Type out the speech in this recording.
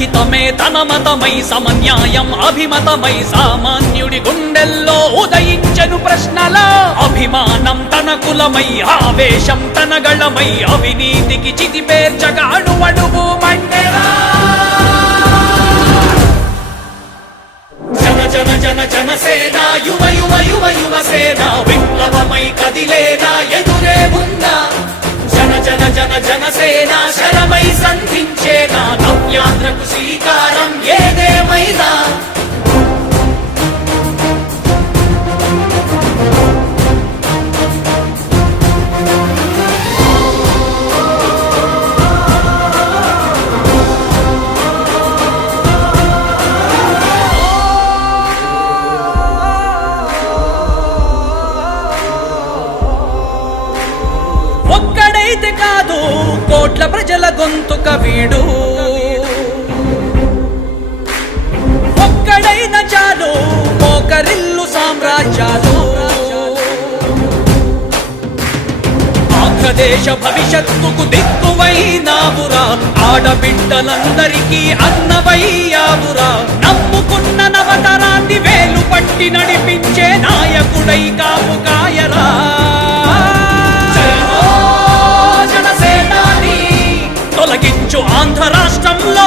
జనహితమే తన మతమై సమన్యాయం అభిమతమై సామాన్యుడి గుండెల్లో ఉదయించెను ప్రశ్నల అభిమానం తన కులమై ఆవేశం తన గళమై అవినీతికి చితిపేర్చగా అణువణువు మండెరా జన జన జనసేన యువ యువ యువ యువసేన విప్లవమై కదిలేనా ఎదురే ఉందా జన జన జన జనసేన శరమై సంధించేనా నవ్యాంధ్రకు శ్రీకారం ఏదేమైనా ఒక్కడైతే కాదు కోట్ల ప్రజల గొంతుక వీడు ఒక్కడైన చాలు మోకరిల్లు సామ్రాజ్యాలు ఆంధ్రదేశ భవిష్యత్తుకు దిక్కువైనావురా ఆడబిడ్డలందరికీ అన్నవయ్యావురా నమ్ముకున్న నవతరాన్ని వేలు పట్టి నడిపించే నాయకుడై కాపు కాయరా తొలగించు ఆంధ్ర రాష్ట్రంలో